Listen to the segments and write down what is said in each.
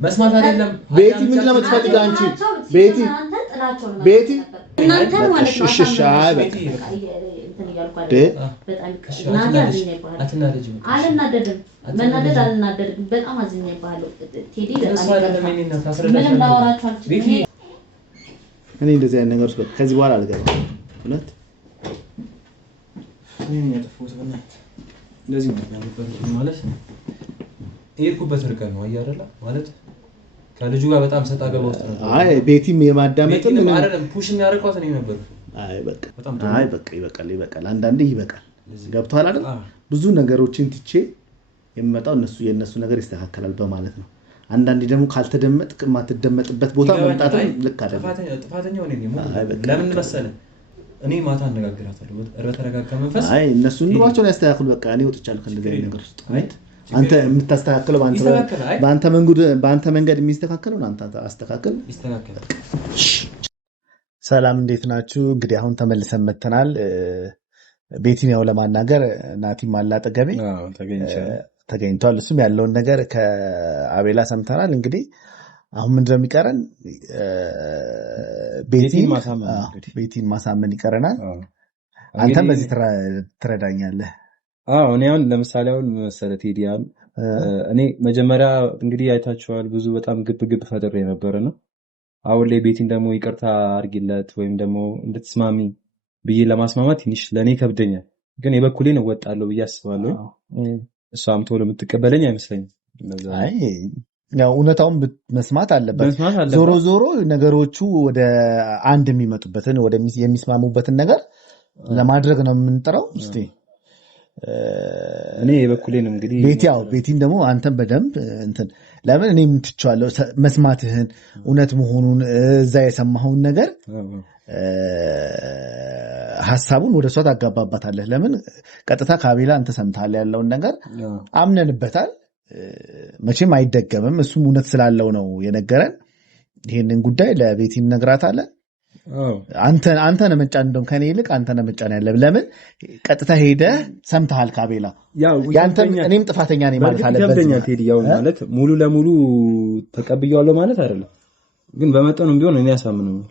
መስማት አይደለም ቤቲ ምን ለምትፈልግ አንቺ ቤቲ እናንተ ማለት ነው ሻሻይ አልናደድም መናደድ አልናደድም በጣም አዝኛ ይባላል ቴዲ ምንም ላወራችሁ አልችልም እኔ እንደዚህ አይነት ነገር ከዚህ በኋላ አልገባም እውነት ምን ያጠፋሁት በእናትህ እንደዚህ ማለት ይርኩበት ርቀት ነው አይደለ ማለት ከልጁ ጋር በጣም ሰጣ ገባ ውስጥ ነው አይ ቤቲም የማዳመጥ ምን አይደለም ፑሽ የሚያደርገው እኔ ነበር አይ በቃ ይበቃል አንዳንዴ ይበቃል ገብቷል አይደል ብዙ ነገሮችን ትቼ የምመጣው የነሱ ነገር ይስተካከላል በማለት ነው አንዳንዴ ደግሞ ካልተደመጥክ ማትደመጥበት ቦታ መምጣት ልክ አይደለም ጥፋተኛው እኔ ነኝ ለምን መሰለህ እኔ ማታ አነጋግራታለሁ በተረጋጋ መንፈስ አይ እነሱ ኑሯቸውን ያስተካክሉ በቃ እኔ ወጥቻለሁ ከእንደዚህ ነገር ውስጥ አንተ የምታስተካክለው በአንተ መንገድ የሚስተካከለው አንተ አስተካክል ይስተካከላል ሰላም እንዴት ናችሁ እንግዲህ አሁን ተመልሰን መተናል ቤቲን ያው ለማናገር ናቲም አላጠገቤ ተገኝቷል እሱም ያለውን ነገር ከአቤላ ሰምተናል እንግዲህ አሁን ምንድነው የሚቀረን ቤቲን ማሳመን ይቀረናል አንተም በዚህ ትረዳኛለህ እኔ አሁን ለምሳሌ አሁን መሰረት ሄዲያም እኔ መጀመሪያ እንግዲህ አይታችኋል ብዙ በጣም ግብ ፈጥሬ ነበርና አሁን ላይ ቤቲን ደግሞ ይቅርታ አርጊለት ወይም ደግሞ እንድትስማሚ ብዬ ለማስማማት ትንሽ ለኔ ከብደኛል ግን የበኩሌን እወጣለሁ ብዬ አስባለሁ እሷም ቶሎ የምትቀበለኝ አይመስለኝም አይ ያው እውነታውን መስማት አለበት ዞሮ ነገሮቹ ወደ አንድ የሚመጡበትን ወደ የሚስማሙበትን ነገር ለማድረግ ነው የምንጠራው እስቲ እኔ የበኩሌን እንግዲህ ቤቲም ደግሞ አንተም በደንብ እንትን ለምን እኔም ትቻለሁ መስማትህን እውነት መሆኑን እዛ የሰማኸውን ነገር ሐሳቡን ወደ ሷት አጋባባታለህ ለምን ቀጥታ ካቤላ አንተ ሰምታል ያለውን ነገር አምነንበታል መቼም አይደገምም እሱም እውነት ስላለው ነው የነገረን ይሄንን ጉዳይ ለቤቲም ነግራታለን አንተ ነመጫን እንደውም ከኔ ይልቅ አንተ ነመጫን ያለ ለምን ቀጥታ ሄደ ሰምታል ካቤላ ያንተም እኔም ጥፋተኛ ነኝ ማለት አለበት ያው ማለት ሙሉ ለሙሉ ተቀብያለሁ ማለት አይደለም ግን በመጠኑም ቢሆን እኔ ያሳምነኛል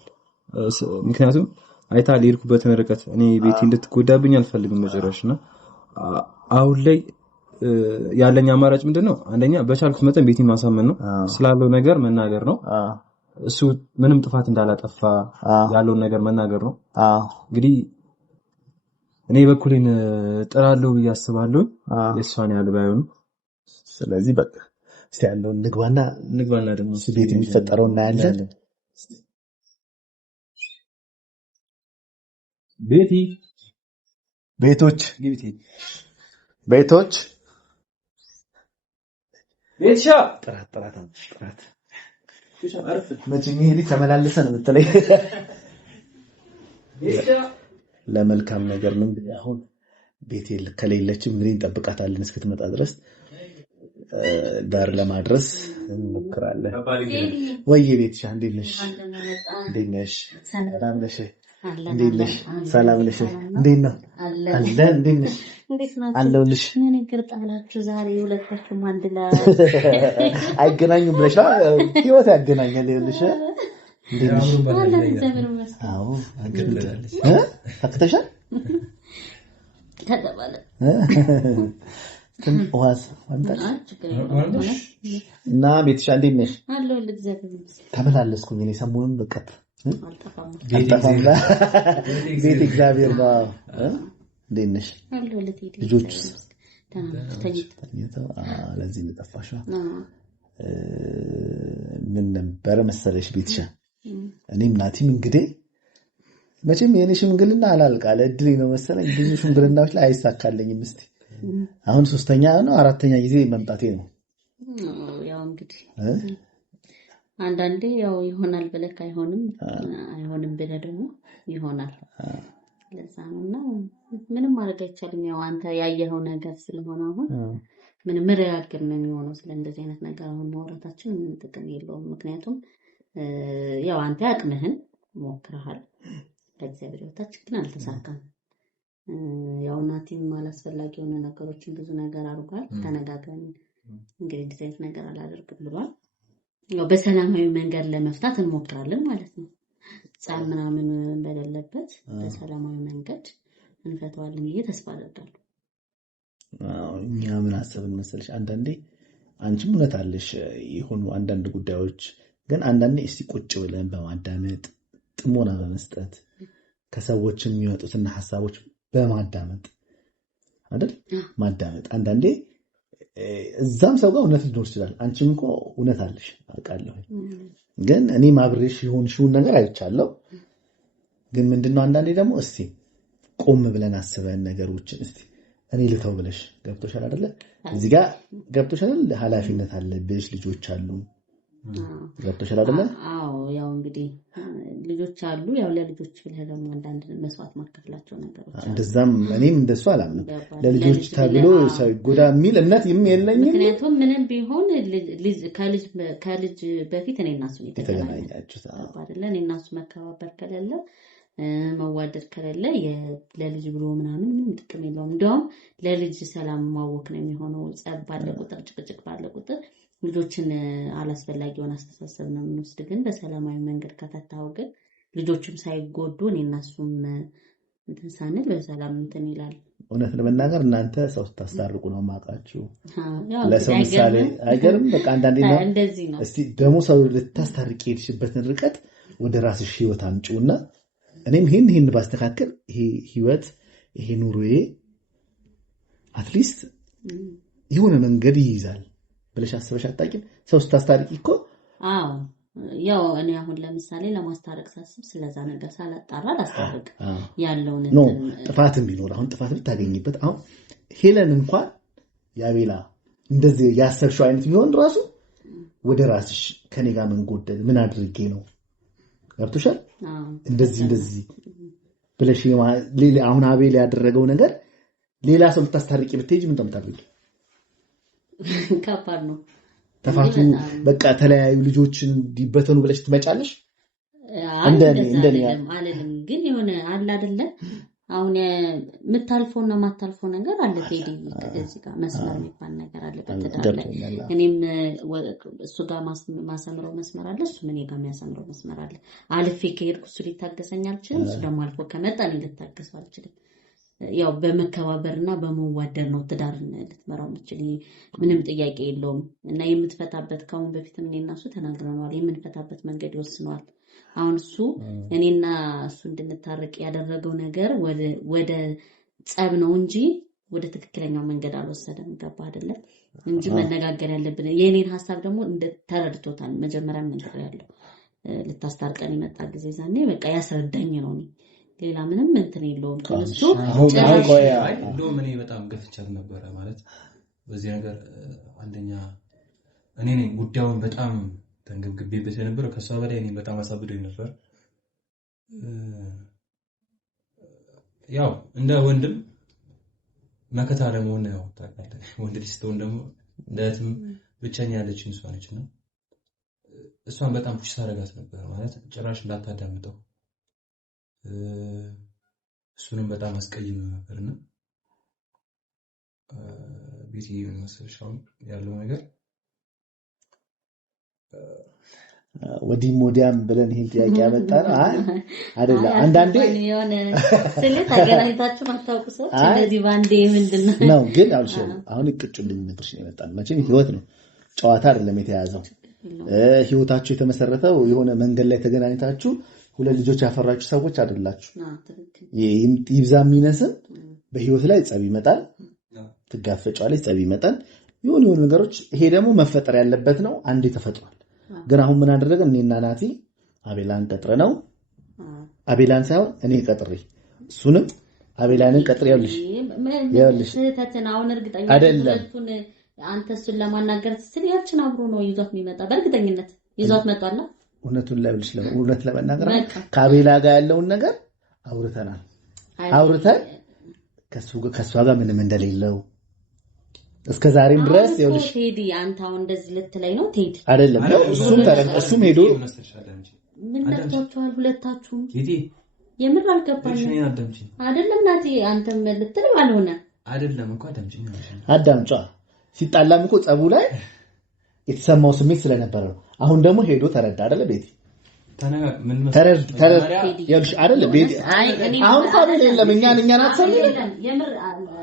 ምክንያቱም አይታ ሊርኩበትን ርቀት እኔ ቤቲ እንድትጎዳብኝ አልፈልግም መጨረሻና አሁን ላይ ያለኝ አማራጭ ምንድነው አንደኛ በቻልኩት መጠን ቤቲ ማሳመን ነው ስላለው ነገር መናገር ነው እሱ ምንም ጥፋት እንዳላጠፋ ያለውን ነገር መናገር ነው እንግዲህ እኔ በኩሌን ጥራለሁ ያስባለሁ የሷን ያለው ባይሆን ስለዚህ በቃ እስቲ ያለው ንግባና ደግሞ ቤት የሚፈጠረው እናያለን ቤቶች ቤትሻ ጥራት መቼም ይሄ ተመላለሰ ነው የምትለኝ ለመልካም ነገር ምን አሁን ቤት ከሌለችም ምን እንጠብቃታለን እስክትመጣ ድረስ ዳር ለማድረስ እንሞክራለን ወይ ቤትሻ እንዴት ነሽ ሰላም ነሽ እንዴት ነው አለ እንዴት ነሽ አለሁልሽ ምን ይገርጣላችሁ ዛሬ ሁለታችሁም አንድ ላይ አይገናኙም ብለሽ ህይወት ያገናኛል ይልሽ እንዴት ነሽ አዎ አገናኛለሽ ታክተሻል ተደባለ ዋስ ወንታሽ እና ቤትሻ እንዴት ነሽ አለሁልሽ እግዚአብሔር ተመላለስኩኝ እኔ ሰሞኑን በቃ አልጠፋም ቤት እግዚአብሔር ነው እንዴት ነሽ ልጆች ለዚህ ልጠፋሽው ምን ነበር መሰለሽ ቤትሻ እኔም ናቲም እንግዲህ መቼም የኔ ሽምግልና አላልቃለ እድሌ ነው መሰለኝ ብዙ ሽምግልናዎች ላይ አይሳካልኝም እስቲ አሁን ሶስተኛ ነው አራተኛ ጊዜ መምጣቴ ነው ያው እንግዲህ አንዳንዴ ያው ይሆናል ብለህ አይሆንም ብለህ ደግሞ ይሆናል ለዛ ነውና ምንም ማድረግ አይቻልም ያው አንተ ያየኸው ነገር ስለሆነ አሁን ምንም መረጋገር ነው የሚሆነው ስለ እንደዚህ አይነት ነገር አሁን ማውራታችን ምን ጥቅም የለውም ምክንያቱም ያው አንተ አቅምህን ሞክረሃል ለእግዚአብሔር ወታች ግን አልተሳካም ያው ናቲም አላስፈላጊ የሆነ ነገሮችን ብዙ ነገር አድርጓል ተነጋግረን እንግዲህ እንደዚህ አይነት ነገር አላደርግም ብሏል ያው በሰላማዊ መንገድ ለመፍታት እንሞክራለን ማለት ነው። ጻም ምናምን በሌለበት በሰላማዊ መንገድ እንፈታዋለን ብዬ ተስፋ አደርጋለሁ። እኛ ምን አሰብን መሰለሽ አንዳንዴ አንቺም እውነት አለሽ የሆኑ አንዳንድ ጉዳዮች ግን አንዳንዴ እስቲ ቁጭ ብለን በማዳመጥ ጥሞና በመስጠት ከሰዎች የሚወጡትና ሐሳቦች በማዳመጥ አይደል ማዳመጥ አንዳንዴ እዛም ሰው ጋር እውነት ሊኖር ይችላል። አንቺም እኮ እውነት አለሽ አውቃለሁ። ግን እኔ ማብሬሽ የሆንሽውን ነገር አይቻለሁ። ግን ምንድነው አንዳንዴ ደግሞ እስቲ ቆም ብለን አስበን ነገሮችን እስቲ እኔ ልተው ብለሽ ገብቶሻል አይደለ? እዚህ ጋር ገብቶሻል። ኃላፊነት አለብሽ፣ ልጆች አሉ። ገብቶሻል አይደለ? አዎ ያው እንግዲህ ልጆች አሉ። ያው ለልጆች ብለህ ደግሞ አንዳንድ መስዋዕት ማከፍላቸው ነገሮች አሉ። እንደዛም እኔም እንደሱ አላምንም። ለልጆች ተብሎ ሰው ይጎዳ የሚል እምነት የለኝም። ምክንያቱም ምንም ቢሆን ከልጅ በፊት እኔ እና እሱ የተገናኛችሁት አይደለ? እኔ እና እሱ መከባበር ከሌለ መዋደድ ከሌለ ለልጅ ብሎ ምናምን ምንም ጥቅም የለውም። እንደውም ለልጅ ሰላም ማወክ ነው የሚሆነው። ጸብ ባለ ቁጥር ጭቅጭቅ ባለ ቁጥር ልጆችን አላስፈላጊ የሆነ አስተሳሰብ ነው የምንወስድ። ግን በሰላማዊ መንገድ ከተታው ግን ልጆችም ሳይጎዱ እኔና እሱም እንትን ሳንል በሰላም እንትን ይላል። እውነት ለመናገር እናንተ ሰው ስታስታርቁ ነው የማውቃችሁ። ለሰው ምሳሌ አይገርም። በቃ አንዳንዴ ነው እንደዚህ ነው። እስቲ ደግሞ ሰው ልታስታርቂ የሄድሽበትን ርቀት ወደ ራስሽ ህይወት አምጪውና እኔም ይሄን ባስተካከል ይሄ ህይወት ይሄ ኑሮዬ አትሊስት የሆነ መንገድ ይይዛል ብለሽ አስበሽ አታውቂም? ሰው ስታስታርቂ እኮ አዎ ያው እኔ አሁን ለምሳሌ ለማስታረቅ ሳስብ ስለዛ ነገር ሳላጣራ ላስታርቅ ያለውን ጥፋትም ቢኖር አሁን ጥፋት ብታገኝበት አሁን ሄለን እንኳን ያቤላ እንደዚህ ያሰብሽው አይነት ቢሆን ራሱ ወደ ራስሽ ከኔ ጋር ምን ጎደል ምን አድርጌ ነው ገብቶሻል? እንደዚህ ብለሽ አሁን አቤል ያደረገው ነገር ሌላ ሰው ልታስታርቂ ብትሄጂ ምን ተምታርቂ? ከባድ ነው። ተፋቱ በቃ ተለያዩ ልጆችን ዲበተኑ ብለሽ ትመጫለሽ? እንደኔ አለልም ግን የሆነ አለ አይደለ? አሁን የምታልፈውና የማታልፈው ነገር አለ። ቴዲ ከዚህ ጋር መስመር የሚባል ነገር አለ በትዳር ላይ። እኔም እሱ ጋር ማሰምረው መስመር አለ፣ እሱ እኔ ጋር የሚያሰምረው መስመር አለ። አልፌ ከሄድኩ እሱ ሊታገሰኝ አልችልም፣ እሱ ደግሞ አልፎ ከመጣ እኔ ልታገሰው አልችልም። ያው በመከባበርና በመዋደር ነው ትዳር ልትመራው የምችል። ምንም ጥያቄ የለውም። እና የምትፈታበት ከአሁን በፊትም እኔና እሱ ተናግረናል። የምንፈታበት መንገድ ይወስነዋል። አሁን እሱ እኔና እሱ እንድንታረቅ ያደረገው ነገር ወደ ጸብ ነው እንጂ ወደ ትክክለኛው መንገድ አልወሰደም። ገባ አይደለ? እንጂ መነጋገር ያለብን የኔን ሐሳብ ደግሞ ተረድቶታል። መጀመሪያም ነገር ያለው ልታስታርቀን የመጣ ጊዜ ዛኔ በቃ ያስረዳኝ ነው። ሌላ ምንም እንትን የለውም። እሱ እንደውም እኔ በጣም ገፍቻት ነበረ ማለት በዚህ ነገር አንደኛ እኔ ነኝ ጉዳዩን በጣም ተንገብግቤበት የነበረው ከሷ በላይ እኔ በጣም አሳብዶኝ ነበር። ያው እንደ ወንድም መከታ ለመሆን ያው ታውቃለህ፣ ወንድ ልጅ ስትሆን ደግሞ እንደትም ብቸኛ ያለችኝ እሷ ነች ነው። እሷን በጣም ፑሽ ታረጋት ነበር ማለት ጭራሽ እንዳታዳምጠው እሱንም በጣም አስቀይም ነበርና ቤት መሰለሻው ያለው ነገር ወዲም ወዲያም ብለን ይሄን ጥያቄ ያመጣ ነው አይደለም። አንዳንዴ የሆነ ስለታ አገናኝታችሁ ማታውቁ ሰዎች እንደዚህ ባንዴ ምንድነው ነው ግን አሁን ይቅጭልኝ ነግርሽ ነው የመጣን። መቼም ህይወት ነው ጨዋታ አይደለም የተያዘው። ህይወታችሁ የተመሰረተው የሆነ መንገድ ላይ ተገናኝታችሁ ሁለት ልጆች ያፈራችሁ ሰዎች አይደላችሁ። ይብዛ የሚነስም በህይወት ላይ ጸብ ይመጣል፣ ትጋፈጫለች፣ ጸብ ይመጣል፣ የሆኑ ነገሮች። ይሄ ደግሞ መፈጠር ያለበት ነው። አንዴ ተፈጥሯል። ግን አሁን ምን አደረገ? እኔና ናቲ አቤላን ቀጥረ ነው አቤላን ሳይሆን እኔ ቀጥሬ እሱንም አቤላንን ቀጥሬ ያውልሽ ስህተትን አሁን እርግጠኛ ሁለቱን አንተ እሱን ለማናገር ስትል ያችን አብሮ ነው ይዟት የሚመጣ በእርግጠኝነት ይዟት መጣላ። እውነት ለመናገር ከአቤላ ጋር ያለውን ነገር አውርተን ከሷ ጋር ምንም እንደሌለው እስከ ዛሬም ድረስ ይኸውልሽ ቴዲ አንተ አሁን እንደዚህ ልትለኝ ነው ቴዲ አይደለም ነው እሱም ሄዶ ምን ነክቷችኋል ሁለታችሁም ቴዲ የምር አልገባኝም አይደለም ናቲ አንተም ልትለኝ አልሆነ አይደለም እኮ አዳምጪ ሲጣላም እኮ ጸቡ ላይ የተሰማው ስሜት ስለነበረ ነው አሁን ደግሞ ሄዶ ተረዳ አይደለ ቤቲ ያልሽ አይደለ ቤቲ አሁን ካለ የለም እኛን አትሰሚም የምር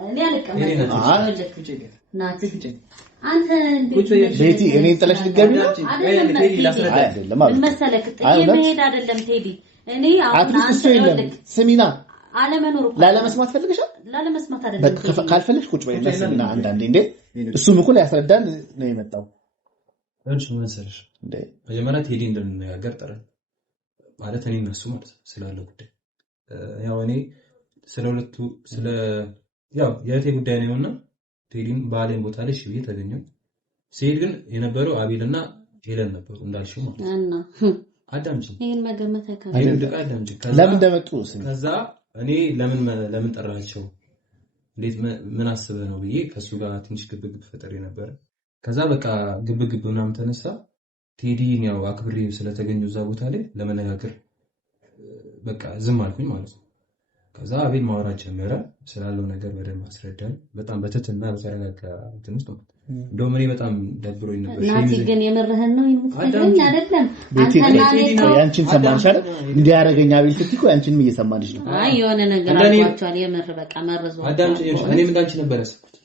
እኔ አልቀመጥም ናቲ አንተ ቤቲ እኔን ጥለሽ ልትገቢ ነው አይደለም መሰለክ ጥዬ መሄድ አይደለም ቴዲ እኔ አሁን አንተ ስሚና አለመኖር ላለመስማት ፈልገሻል ላለመስማት አይደለም ካልፈልሽ ቁጭ በይና ስሚና አንዳንዴ እንዴ እሱም እኮ ሊያስረዳን ነው የመጣው እሺ መሰለሽ እንዴ መጀመሪያ ቴዲ እንደምንነጋገር ጠረን ማለት እኔ እነሱ ማለት ስላለው ጉዳይ ያው እኔ ስለሁለቱ ስለ ያው የእቴ ጉዳይ ነውና ቴዲን ባሌን ቦታ ላይ ሽብዬ ተገኘው ሲሄድ ግን የነበረው አቤልና ሄለን ነበሩ እንዳልሽው ማለት እና አዳምጪ ይሄን መገመት አይከብድም ለምን እንደመጡ ከዛ እኔ ለምን ጠራቸው እንዴት ምን አስበ ነው ብዬ ከሱ ጋር ትንሽ ግብግብ ፈጠር ነበር ከዛ በቃ ግብግብ ምናምን ተነሳ ቴዲን ያው አክብሬው ስለተገኘው እዛ ቦታ ላይ ለመነጋገር በቃ ዝም አልኩኝ ማለት ነው ከዛ አቤል ማውራት ጀመረ ስላለው ነገር በደንብ አስረዳኝ በጣም በትህትና በተረጋጋ እንትን ውስጥ እንደውም እኔ በጣም ደብሮኝ ነበር ናቲ ግን የምርህን ነው ይመስለኝ አይደለም አንተ ያንቺን ሰማንሽ አይደል እንዲያረጋኛ አቤል ስትይቆ ያንቺንም እየሰማንሽ ነው አይ የሆነ ነገር አልኳቸዋል የምር በቃ መርዞ አዳምጪ እኔም እንዳንቺ ነበር ያሰብኩት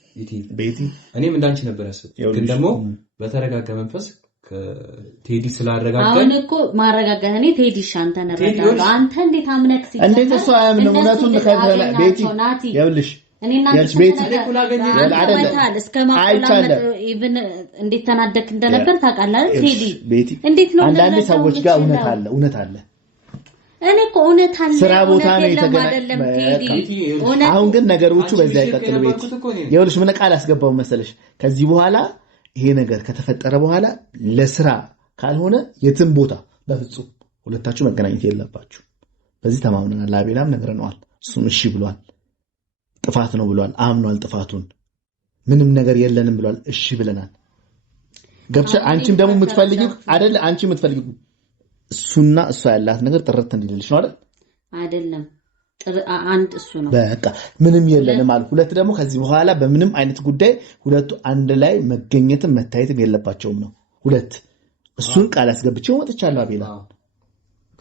ቤቲ እኔም እንዳንቺ ነበር ያሰብኩት ግን ደግሞ በተረጋጋ መንፈስ ቴዲ ስላረጋጋኝ አሁን እኮ ማረጋጋት እኔ ቴዲ ሻንተ ነረጋጋ አንተ እንዴት አምነክ ሲል እንዴት እሱ አያምንም እውነቱን ከዘለ ቤቲ ይኸውልሽ እኔና ቤቲ አይደለም እስከማቆላመጥ ኢቭን እንዴት ተናደክ እንደነበር ታውቃለህ ቴዲ እንዴት ነው አንዳንድ ሰዎች ጋር እውነት አለ እኔ እኮ እውነት አለ ስራ ቦታ ነው የተገናኘው አሁን ግን ነገሮቹ በዛ ይቀጥሉ ቤቲ ይኸውልሽ ምን ቃል አስገባው መሰለሽ ከዚህ በኋላ ይሄ ነገር ከተፈጠረ በኋላ ለስራ ካልሆነ የትም ቦታ በፍጹም ሁለታችሁ መገናኘት የለባችሁ በዚህ ተማምነናል አቤላም ነግረነዋል እሱም እሺ ብሏል ጥፋት ነው ብሏል አምኗል ጥፋቱን ምንም ነገር የለንም ብሏል እሺ ብለናል ገብቻ አንቺም ደግሞ የምትፈልጊው አይደል አንቺ የምትፈልጊው እሱና እሷ ያላት ነገር ጥርት እንዲልልሽ ነው አይደለም አንድ እሱ ነው በቃ ምንም የለንም ማለት ሁለት ደግሞ ከዚህ በኋላ በምንም አይነት ጉዳይ ሁለቱ አንድ ላይ መገኘትም መታየትም የለባቸውም ነው ሁለት እሱን ቃል አስገብቼው ወጥቻለሁ አቤላ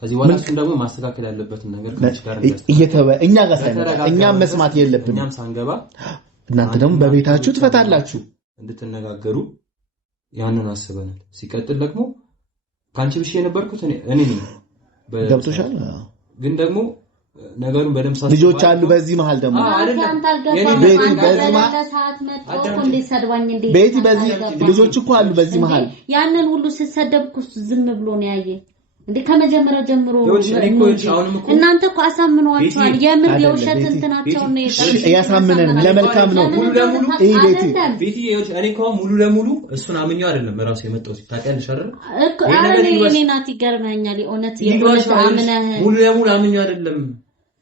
ከዚህ በኋላ እሱን ደግሞ ማስተካከል ያለበትን ነገር ጋር እኛ ጋር ሳይመጣ እኛም መስማት የለብንም እኛም ሳንገባ እናንተ ደግሞ በቤታችሁ ትፈታላችሁ እንድትነጋገሩ ያንን አስበናል ሲቀጥል ደግሞ ካንቺ ብቻ የነበርኩት እኔ ነኝ ገብቶሻል ግን ደግሞ ነገሩን በደም ሳስበው ልጆች አሉ በዚህ መሃል ደግሞ ቤቲ በዚህ ልጆች እኮ አሉ በዚህ መሃል ያንን ሁሉ ሲሰደብኩ ዝም ብሎ ነው ያየ እንዴ ከመጀመሪያው ጀምሮ እናንተ እኮ አሳምኗቸዋል የምር የውሸት እንትናቸው ነው ያሳምነን ለመልካም ነው ሙሉ ለሙሉ ቤቲ እኔ እኮ ሙሉ ለሙሉ እሱን አምኜው አይደለም ራሱ የመጣው ታውቂያለሽ አይደል እኔ ናት ይገርመኛል የእውነት አምነህ ሙሉ ለሙሉ አምኜው አይደለም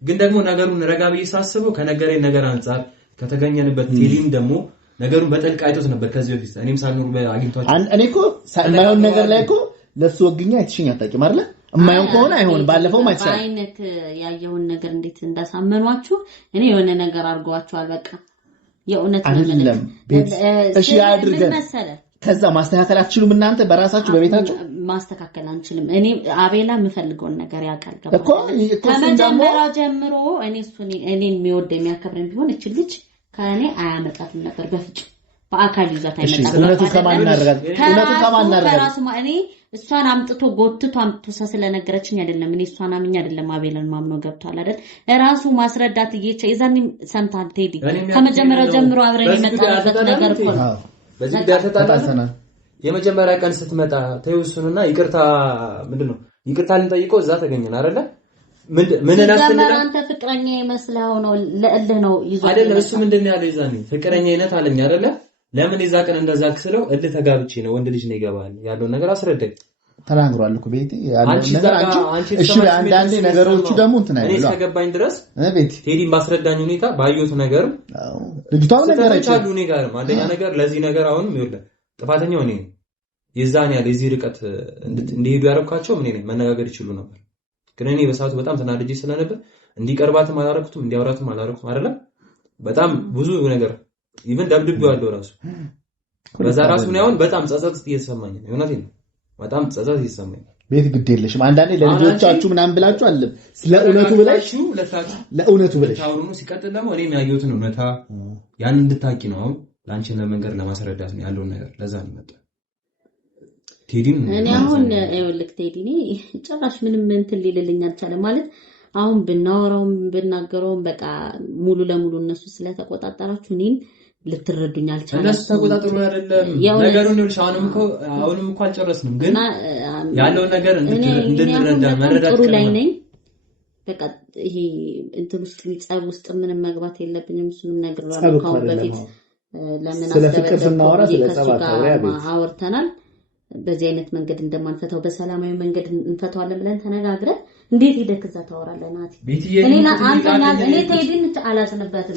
ግን ደግሞ ነገሩን ረጋ ብዬ ሳስበው ከነገረኝ ነገር አንፃር ከተገኘንበት ቴዲም ደግሞ ነገሩን በጥልቅ አይቶት ነበር ከዚህ በፊት እኔም ሳልኖር በአግኝቷቸው እኔ እኮ ሳይሆን ነገር ላይ እኮ ለሱ ወግኛ አይተሽኝ አታውቂም አይደል እማይሆን ከሆነ አይሆን ባለፈው ማይቻል አይነት ያየውን ነገር እንዴት እንዳሳመኗችሁ እኔ የሆነ ነገር አድርጓቸዋል በቃ የእውነት አይደለም እሺ ያድርገን ከዛ ማስተካከል አትችሉም እናንተ በራሳችሁ በቤታችሁ ማስተካከል አንችልም እኔ አቤላ የምፈልገውን ነገር ያውቃል እኮ ከመጀመሪያው ጀምሮ እኔን የሚወድ የሚያከብረኝ ቢሆን እቺ ልጅ ከኔ አያመጣትም ነበር በፍጹም በአካል ይዛት አይመጣም እውነቱ ከማናረጋግ እኔ እሷን አምጥቶ ጎትቶ ስለነገረችኝ አይደለም እኔ እሷን አምኛ አይደለም አቤላን ማምኖ ገብቷል አይደል ራሱ ማስረዳት እየቻለ ሰምታል ቴዲ ከመጀመሪያው ጀምሮ አብረን የመጣበት ነገር እኮ ነው በዚህ ዳተታታና የመጀመሪያ ቀን ስትመጣ ተይውሱንና ይቅርታ ምንድነው ይቅርታ ልንጠይቀው እዛ ተገኘን አይደለ ምን እናስተናል አንተ ፍቅረኛ ይመስለው ነው ለእልህ ነው ይዞ አይደለም እሱ ምንድነው ያለው ይዛኔ ፍቅረኛ አይነት አለኝ አይደለ ለምን ይዛ ቀን እንደዛ ክስለው እልህ ተጋብቼ ነው ወንድ ልጅ ነው ይገባል ያለው ነገር አስረዳኝ ተናግሯል እኮ ቤቲ ያለው ነገር አንቺ እሺ አንዳንዴ ነገሮቹ ደግሞ እንትን አይደለም እኔ ተገባኝ ድረስ ቤቲ ቴዲን ባስረዳኝ ሁኔታ ባየሁት ነገር ልጅቷው ነገረች አሉ እኔ ጋርም አንደኛ ነገር ለዚህ ነገር አሁንም ይወርዳል ጥፋተኛው እኔ የዛን ያለ እዚህ ርቀት እንዲሄዱ ያረኳቸው ምን ነኝ መነጋገር ይችላል ነበር ግን እኔ በሰዓቱ በጣም ተናድጄ ስለነበር እንዲቀርባትም አላረኩትም እንዲያወራትም አላረኩትም አይደለም በጣም ብዙ ነገር ኢቭን ደብድቤው ያለው ራሱ በዛ ራሱ ነው አሁን በጣም ጸጸት እየተሰማኝ ነው እውነቴን በጣም ጸጸት ይሰማኝ። ቤት ግድ የለሽም አንዳንዴ ለልጆቻችሁ ምናምን ብላችሁ አለ ለእውነቱ ብላችሁ ለእውነቱ ብለሽ ታውሩ ነው። ሲቀጥል ደግሞ እኔም ያየሁትን እውነታ ያን እንድታቂ ነው አሁን ላንቺን ለመንገር ለማስረዳት ነው ያለውን ነገር ለዛ ነው መጣ ቴዲን እኔ አሁን ይኸውልህ ቴዲ እኔ ጭራሽ ምንም እንትን ሊልልኝ አልቻለም ማለት አሁን ብናወራውም ብናገረውም በቃ ሙሉ ለሙሉ እነሱ ስለተቆጣጣራችሁ እኔን ልትረዱኝ አልቻለም። እነሱ ተቆጣጥሩ አይደለም ነገሩን ነው። አሁንም እኮ አልጨረስንም፣ ግን ያለው ነገር እንድንረዳ መረዳት ጥሩ ላይ ነኝ። በቃ ይሄ እንትን ውስጥ ጸብ ውስጥ ምንም መግባት የለብኝም። እሱንም ነግሬዋለሁ ካሁን በፊት ለምን አወርተናል። በዚህ አይነት መንገድ እንደማንፈታው በሰላማዊ መንገድ እንፈታዋለን ብለን ተነጋግረን እንዴት ሄደህ ከዛ ታወራለህ? ናቲ እኔ ቴዲን አላዝንበትም።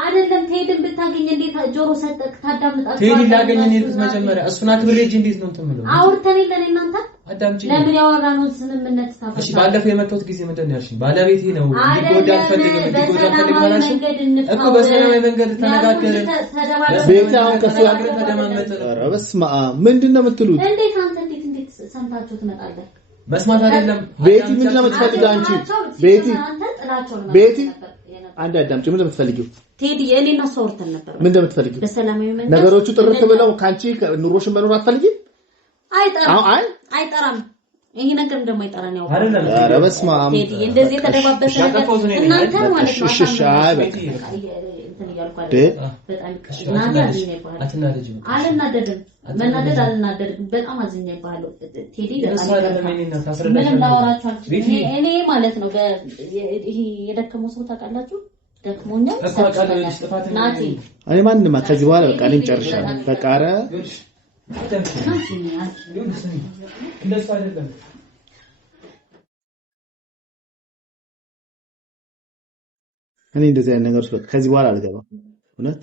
አይደለም ቴዲን ብታገኝ እንዴት ጆሮ ሰጠክ ታዳምጣችሁ? ቴዲን ላገኝ እንዴት መጀመሪያ እሱን አክብሬጅ እንዴት ነው ተምለው አውርተን የለን እናንተ አዳምጪ። ለምን ያወራነው ስምምነት ታፈታ? እሺ ባለፈው የመጣሁት ጊዜ ምንድን ነው ያልሽኝ? ባለቤቴ ነው ሊጎዳ አልፈልግም እኮ በሰላማዊ መንገድ ተነጋገርን። ቤት አሁን ከሱ ጋር ተደማመጠ። ኧረ በስመ አብ ምንድን ነው የምትሉት? እንዴት አንተ እንዴት ሰምታችሁ ትመጣለህ? መስማት አይደለም ቤቲ ምንድን ነው የምትፈልጊው አንቺ? ቤቲ አንድ አዳምጪ። ምንድን ነው የምትፈልጊው? ቴዲ እኔና እሱ አውርተን ነበር። ምንድን ነው የምትፈልጊው? በሰላማዊ መንገድ ነገሮቹ ጥርት ብለው ካንቺ ኑሮሽን መኖር አትፈልጊም? አይጠራም። ይሄ ነገር እንደማይጠራን ያው አይደለም። ኧረ በስመ አብ ቴዲ እንደዚህ ተደባበሰ ነገር እናንተ ማለት ነው። እሺ አይ በቃ አልናደድም። መናደድ አልናደድም። በጣም አዝኛ ይባላል ቴዲ ምንም ላወራችሁ አልችልም። እኔ ማለት ነው ይሄ የደከመው ሰው ታውቃላችሁ ደክሞኛል። ናቲ እኔ ማንንም ከዚህ በኋላ በቃ እኔም ጨርሻለሁ። በቃ ኧረ እኔ እንደዚህ አይነት ነገሮች በቃ ከዚህ በኋላ አልገባም። እውነት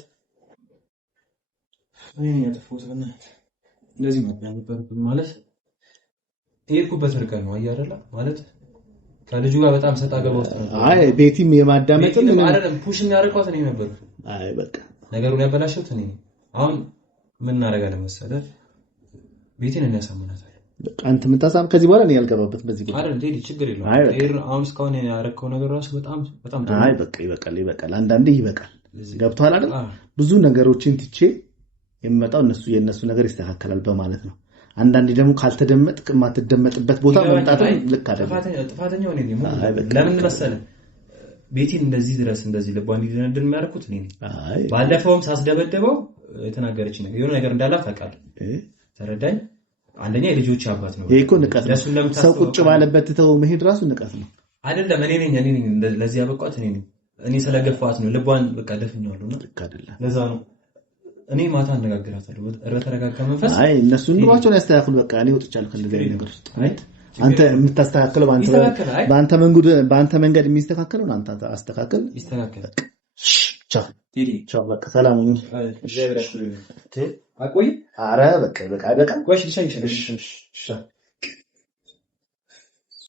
እኔ ያጠፋሁት እንደዚህ ነበር ማለት የሄድኩበት ርቀት ነው አይደለ ማለት ከልጁ ጋር በጣም ሰጣ ገባ ውስጥ ነው። አይ ቤቲም የማዳመጥም ምንም አይደለም ፑሽ የሚያደርገው እኔ ነበር። አይ በቃ ነገሩን ያበላሸሁት እኔ አሁን ምን እናደርጋለን መሰለህ ቤቴን እናሳምናታለን። በቃ አንተ ምታሳም ከዚህ በኋላ እኔ ያልገባበት በዚህ ጉዳይ አይደል እንዴ ችግር የለውም። አሁን እስካሁን ያደረከው ነገር ራሱ በጣም አይ በቃ ይበቃል። አንዳንዴ ይበቃል። ገብቶሃል አይደል? ብዙ ነገሮችን ትቼ የሚመጣው የነሱ ነገር ይስተካከላል በማለት ነው። አንዳንዴ ደግሞ ካልተደመጥክ የማትደመጥበት ቦታ መምጣትም ልክ አይደለም። ጥፋተኛው እኔ ነኝ። ለምን መሰለህ ቤቲን እንደዚህ ድረስ እንደዚህ ልቧን እንዲደነድን የሚያደርኩት እኔ ነኝ። ባለፈውም ሳስደበደበው የተናገረች ነገር የሆነ ነገር እንዳላት ታውቃለህ። ተረዳኝ። አንደኛ የልጆች አባት ነው። ይሄ እኮ ንቀት ነው። ሰው ቁጭ ባለበት ተው መሄድ ራሱ ንቀት ነው። አይደለም እኔ ነኝ ለዚህ ያበቃት እኔ ነኝ። እኔ ስለገፋት ነው ልቧን በቃ ደፍኛለሁና ልክ አይደለም። ለዛ ነው እኔ ማታ አነጋግራታለሁ በተረጋጋ መንፈስ። አይ እነሱ ኑሯቸውን ያስተካክሉ። በቃ እኔ ወጥቻለሁ ከእንደዚህ ነገር ውስጥ። አንተ የምታስተካክለው በአንተ መንገድ የሚስተካከለው አንተ አስተካክል። ይስተካከል። ቻው በቃ ሰላም ሁኑ። አቆይ ኧረ በቃ ቆይ ልሻ